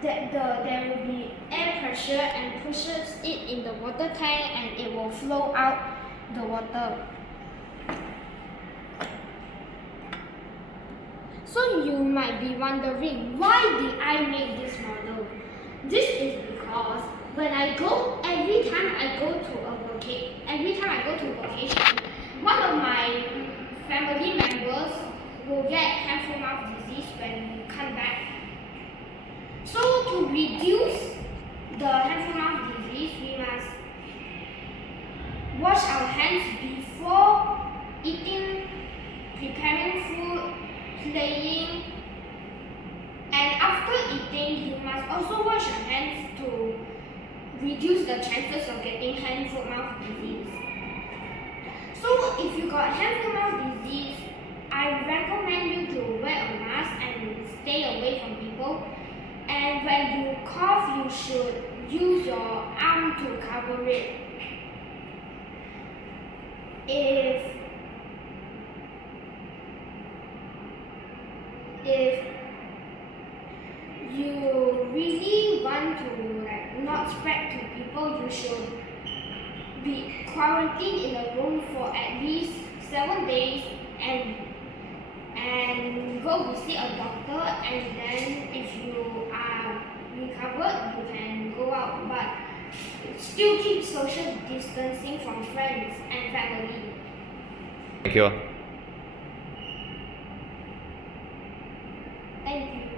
there will be air pressure and pushes it in the water tank and it will flow out the water. So you might be wondering, why did I make this model? This is because every time I go to a vacation, one of my family members will get hand, foot, mouth disease when we come back. So to reduce the hand, foot, mouth disease, we must wash our hands before eating, preparing food, playing, and after eating, you must also wash your hands to reduce the chances of getting hand, foot, mouth disease. So if you got hand, foot, mouth disease, I recommend you to wear a mask and stay away from people. And when you cough, you should use your arm to cover it. If you really want to not spread to people, you should be quarantined in a room for at least 7 days and go visit a doctor, and then if you are recovered, you can go out, but still keep social distancing from friends and family. Thank you. Thank you.